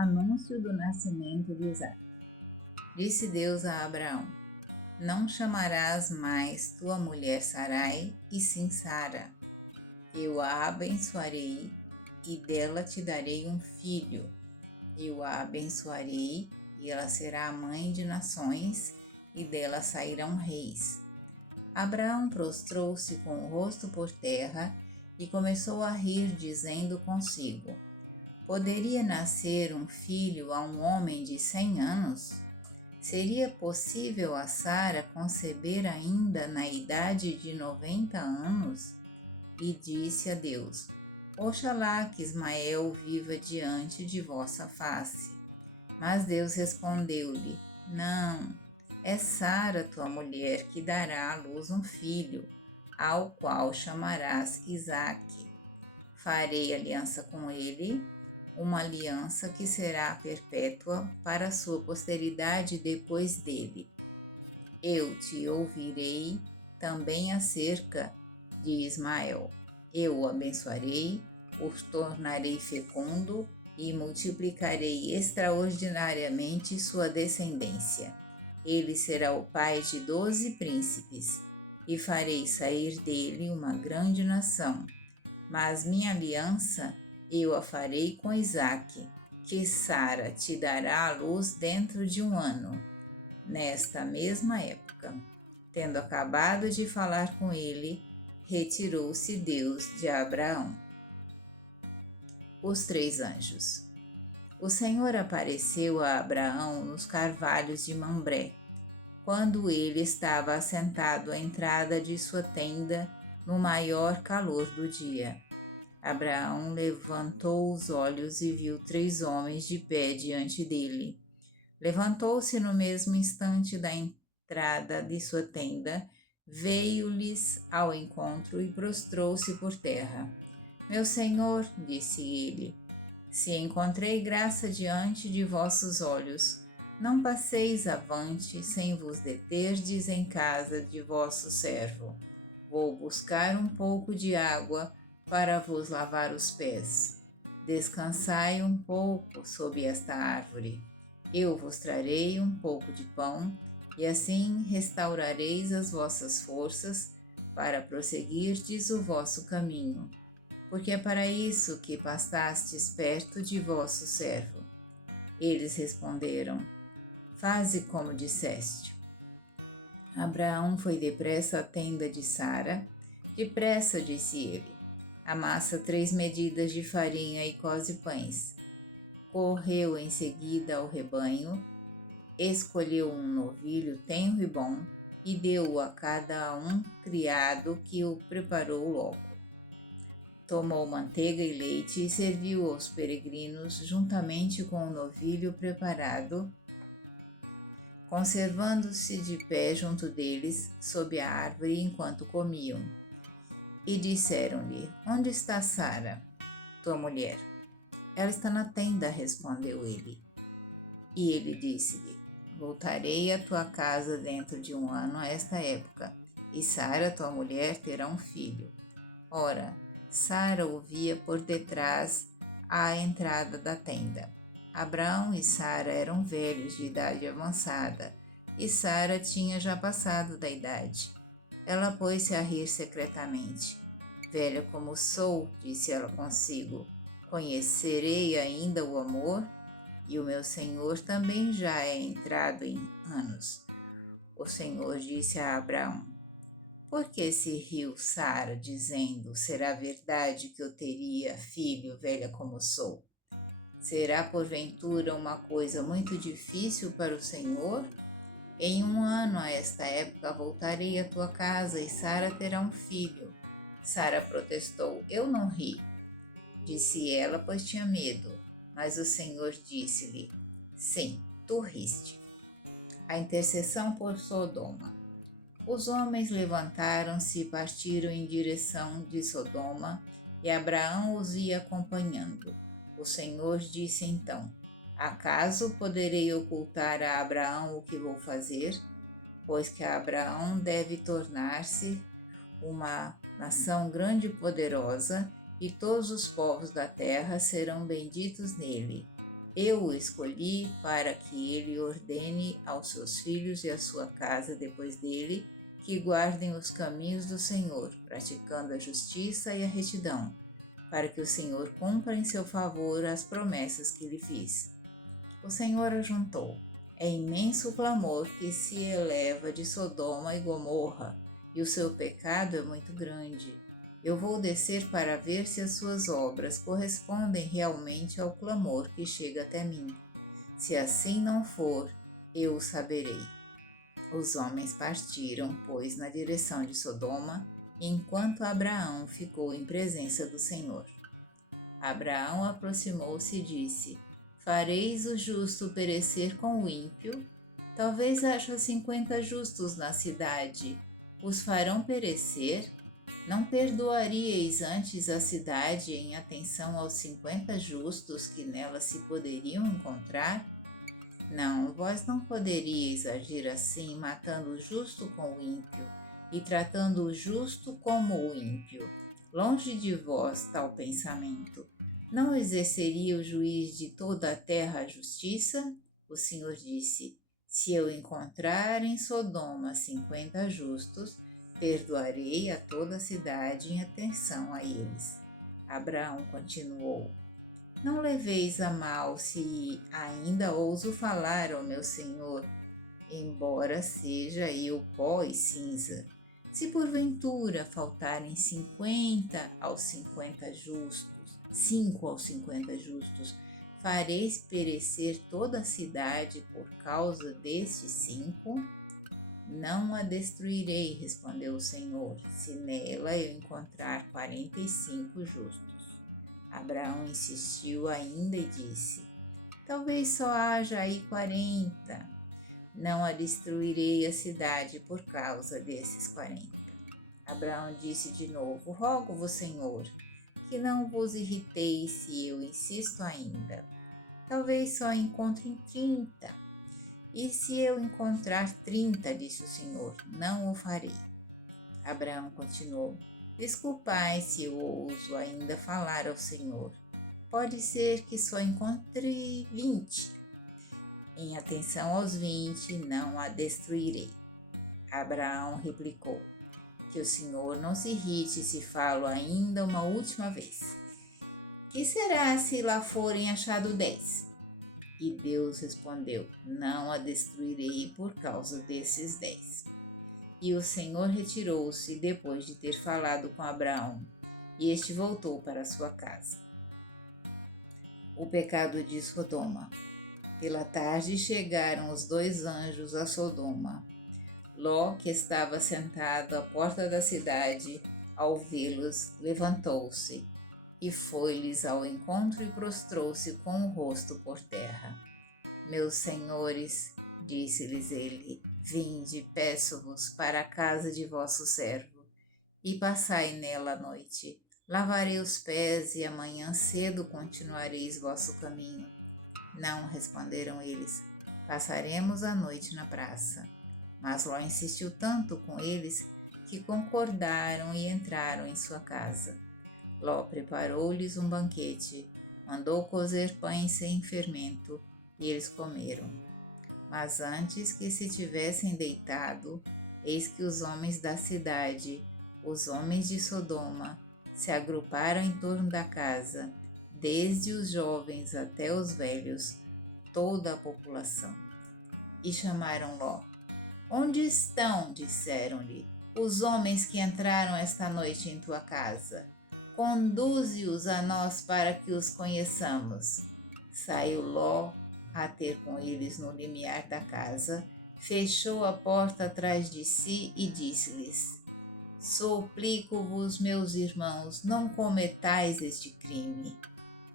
Anúncio do nascimento de Isaque. Disse Deus a Abraão: Não chamarás mais tua mulher Sarai, e sim Sara. Eu a abençoarei, e dela te darei um filho. Eu a abençoarei, e ela será a mãe de nações, e dela sairão reis. Abraão prostrou-se com o rosto por terra e começou a rir, dizendo consigo: Poderia nascer um filho a um homem de 100 anos? Seria possível a Sara conceber ainda na idade de 90 anos? E disse a Deus: Oxalá que Ismael viva diante de vossa face. Mas Deus respondeu-lhe: Não, é Sara tua mulher que dará à luz um filho, ao qual chamarás Isaque. Farei aliança com ele, uma aliança que será perpétua para a sua posteridade depois dele. Eu te ouvirei também acerca de Ismael. Eu o abençoarei, o tornarei fecundo e multiplicarei extraordinariamente sua descendência. Ele será o pai de 12 príncipes, e farei sair dele uma grande nação. Mas minha aliança eu a farei com Isaque, que Sara te dará à luz dentro de 1 ano. Nesta mesma época, tendo acabado de falar com ele, retirou-se Deus de Abraão. Os 3 anjos. O Senhor apareceu a Abraão nos carvalhos de Mambré, quando ele estava assentado à entrada de sua tenda no maior calor do dia. Abraão levantou os olhos e viu 3 homens de pé diante dele. Levantou-se no mesmo instante da entrada de sua tenda, veio-lhes ao encontro e prostrou-se por terra. Meu senhor, disse ele, se encontrei graça diante de vossos olhos, não passeis avante sem vos deterdes em casa de vosso servo. Vou buscar um pouco de água para vos lavar os pés. Descansai um pouco sob esta árvore. Eu vos trarei um pouco de pão, e assim restaurareis as vossas forças para prosseguirdes o vosso caminho, porque é para isso que pastastes perto de vosso servo. Eles responderam: Faze como disseste. Abraão foi depressa à tenda de Sara. Depressa, disse ele, amassa 3 medidas de farinha e coze pães. Correu em seguida ao rebanho, escolheu um novilho tenro e bom e deu-o a cada um criado que o preparou logo. Tomou manteiga e leite e serviu aos peregrinos juntamente com o novilho preparado, conservando-se de pé junto deles sob a árvore enquanto comiam. E disseram-lhe: Onde está Sara, tua mulher? Ela está na tenda, respondeu ele. E ele disse-lhe: Voltarei à tua casa dentro de 1 ano a esta época, e Sara, tua mulher, terá um filho. Ora, Sara ouvia por detrás à entrada da tenda. Abraão e Sara eram velhos de idade avançada, e Sara tinha já passado da idade. Ela pôs-se a rir secretamente. Velha como sou, disse ela consigo, conhecerei ainda o amor? E o meu senhor também já é entrado em anos. O Senhor disse a Abraão: Por que se riu Sara, dizendo: Será verdade que eu teria filho, velha como sou? Será porventura uma coisa muito difícil para o Senhor? Em 1 ano a esta época voltarei à tua casa e Sara terá um filho. Sara protestou: Eu não ri. Disse ela, pois tinha medo. Mas o Senhor disse-lhe: Sim, tu riste. A intercessão por Sodoma. Os homens levantaram-se e partiram em direção de Sodoma, e Abraão os ia acompanhando. O Senhor disse então: Acaso poderei ocultar a Abraão o que vou fazer? Pois que Abraão deve tornar-se uma nação grande e poderosa, e todos os povos da terra serão benditos nele. Eu o escolhi para que ele ordene aos seus filhos e à sua casa depois dele que guardem os caminhos do Senhor, praticando a justiça e a retidão, para que o Senhor cumpra em seu favor as promessas que lhe fiz. O Senhor ajuntou. É imenso o clamor que se eleva de Sodoma e Gomorra, e o seu pecado é muito grande. Eu vou descer para ver se as suas obras correspondem realmente ao clamor que chega até mim. Se assim não for, eu o saberei. Os homens partiram, pois, na direção de Sodoma, enquanto Abraão ficou em presença do Senhor. Abraão aproximou-se e disse: Fareis o justo perecer com o ímpio? Talvez haja 50 justos na cidade. Os farão perecer? Não perdoaríeis antes a cidade em atenção aos 50 justos que nela se poderiam encontrar? Não, vós não poderíeis agir assim, matando o justo com o ímpio e tratando o justo como o ímpio. Longe de vós tal pensamento. Não exerceria o juiz de toda a terra a justiça? O Senhor disse: Se eu encontrar em Sodoma 50 justos, perdoarei a toda a cidade em atenção a eles. Abraão continuou: Não leveis a mal se ainda ouso falar ao meu Senhor, embora seja eu pó e cinza. Se porventura faltarem 50 aos 50 justos, 5 aos 50 justos, fareis perecer toda a cidade por causa destes 5? Não a destruirei, respondeu o Senhor, se nela eu encontrar 45 justos. Abraão insistiu ainda e disse: Talvez só haja aí 40. Não a destruirei a cidade por causa desses 40. Abraão disse de novo: Rogo-vos, Senhor, que não vos irriteis se eu insisto ainda. Talvez só encontre 30. E se eu encontrar 30, disse o Senhor, não o farei. Abraão continuou: Desculpai se eu ouso ainda falar ao Senhor. Pode ser que só encontre 20. Em atenção aos 20, não a destruirei. Abraão replicou: Que o Senhor não se irrite se falo ainda uma última vez. Que será se lá forem achado 10? E Deus respondeu: Não a destruirei por causa desses 10. E o Senhor retirou-se depois de ter falado com Abraão, e este voltou para sua casa. O pecado de Sodoma. Pela tarde chegaram os 2 anjos a Sodoma. Ló, que estava sentado à porta da cidade, ao vê-los, levantou-se e foi-lhes ao encontro e prostrou-se com o rosto por terra. Meus senhores, disse-lhes ele, vinde, peço-vos, para a casa de vosso servo, e passai nela a noite. Lavarei os pés e amanhã cedo continuareis vosso caminho. Não, responderam eles, passaremos a noite na praça. Mas Ló insistiu tanto com eles que concordaram e entraram em sua casa. Ló preparou-lhes um banquete, mandou cozer pães sem fermento, e eles comeram. Mas antes que se tivessem deitado, eis que os homens da cidade, os homens de Sodoma, se agruparam em torno da casa, desde os jovens até os velhos, toda a população. E chamaram Ló. Onde estão, disseram-lhe, os homens que entraram esta noite em tua casa? Conduze-os a nós para que os conheçamos. Saiu Ló a ter com eles no limiar da casa, fechou a porta atrás de si e disse-lhes: Suplico-vos, meus irmãos, não cometais este crime.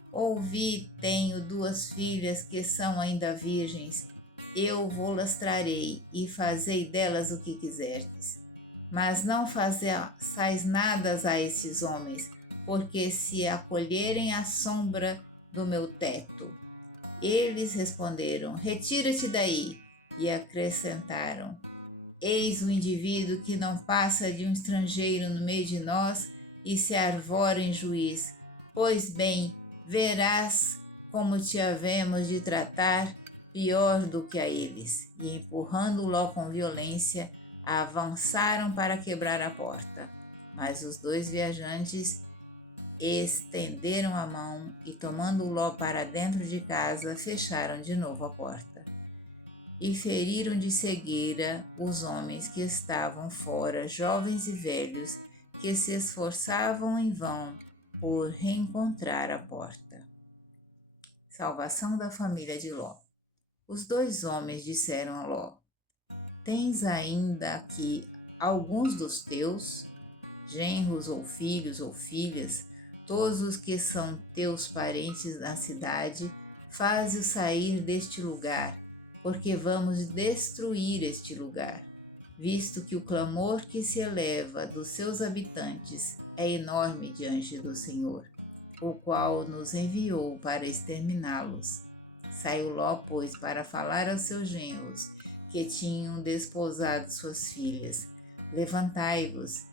Ouvi, tenho 2 filhas que são ainda virgens. Eu vô-las trarei e fazei delas o que quiserdes. Mas não façais nada a esses homens, porque se acolherem à sombra do meu teto. Eles responderam: Retira-te daí. E acrescentaram: Eis o indivíduo que não passa de um estrangeiro no meio de nós e se arvora em juiz. Pois bem, verás como te havemos de tratar pior do que a eles. E empurrando Ló com violência, avançaram para quebrar a porta. Mas os 2 viajantes estenderam a mão e, tomando Ló para dentro de casa, fecharam de novo a porta. E feriram de cegueira os homens que estavam fora, jovens e velhos, que se esforçavam em vão por reencontrar a porta. Salvação da família de Ló. Os 2 homens disseram a Ló: Tens ainda aqui alguns dos teus, genros ou filhos ou filhas, todos os que são teus parentes na cidade, faze-os sair deste lugar, porque vamos destruir este lugar, visto que o clamor que se eleva dos seus habitantes é enorme diante do Senhor, o qual nos enviou para exterminá-los. Saiu Ló, pois, para falar aos seus genros, que tinham desposado suas filhas. Levantai-vos,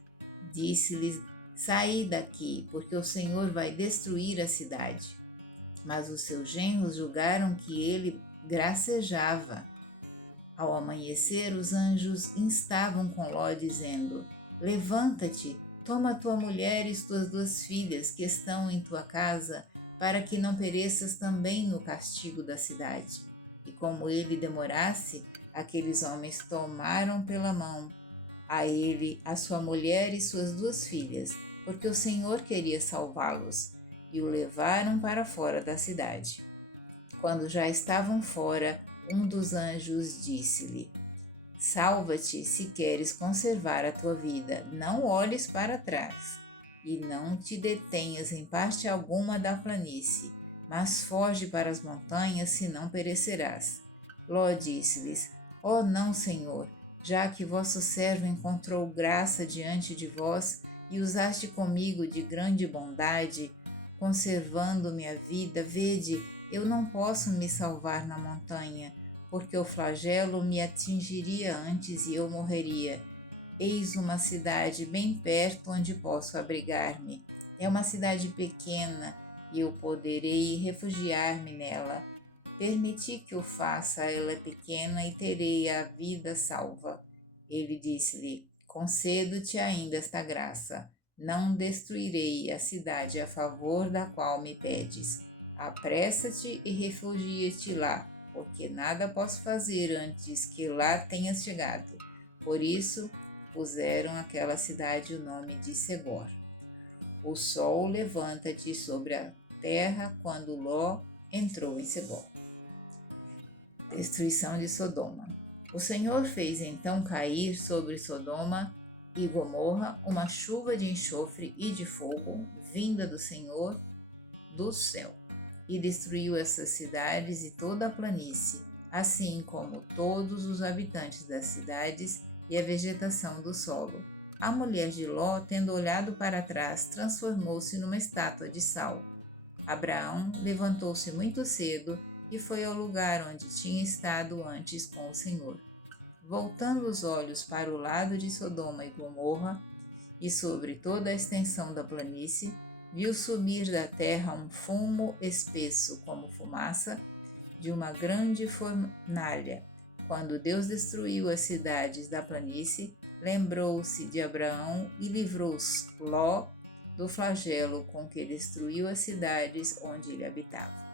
disse-lhes, saí daqui, porque o Senhor vai destruir a cidade. Mas os seus genros julgaram que ele gracejava. Ao amanhecer, os anjos instavam com Ló, dizendo: Levanta-te, toma tua mulher e tuas 2 filhas que estão em tua casa, para que não pereças também no castigo da cidade. E como ele demorasse, aqueles homens tomaram pela mão a ele, a sua mulher e suas 2 filhas, porque o Senhor queria salvá-los, e o levaram para fora da cidade. Quando já estavam fora, um dos anjos disse-lhe: Salva-te se queres conservar a tua vida, não olhes para trás, e não te detenhas em parte alguma da planície, mas foge para as montanhas, senão perecerás. Ló disse-lhes: Ó não, Senhor, já que vosso servo encontrou graça diante de vós e usaste comigo de grande bondade, conservando minha vida, vede, eu não posso me salvar na montanha, porque o flagelo me atingiria antes e eu morreria. Eis uma cidade bem perto onde posso abrigar-me. É uma cidade pequena e eu poderei refugiar-me nela. Permiti que o faça, ela é pequena e terei a vida salva. Ele disse-lhe: Concedo-te ainda esta graça. Não destruirei a cidade a favor da qual me pedes. Apressa-te e refugia-te lá, porque nada posso fazer antes que lá tenhas chegado. Por isso, puseram àquela cidade o nome de Segor. O sol levanta-te sobre a terra quando Ló entrou em Segor. Destruição de Sodoma. O Senhor fez então cair sobre Sodoma e Gomorra uma chuva de enxofre e de fogo, vinda do Senhor do céu, e destruiu essas cidades e toda a planície, assim como todos os habitantes das cidades e a vegetação do solo. A mulher de Ló, tendo olhado para trás, transformou-se numa estátua de sal. Abraão levantou-se muito cedo e foi ao lugar onde tinha estado antes com o Senhor. Voltando os olhos para o lado de Sodoma e Gomorra, e sobre toda a extensão da planície, viu subir da terra um fumo espesso como fumaça de uma grande fornalha. Quando Deus destruiu as cidades da planície, lembrou-se de Abraão e livrou Ló do flagelo com que destruiu as cidades onde ele habitava.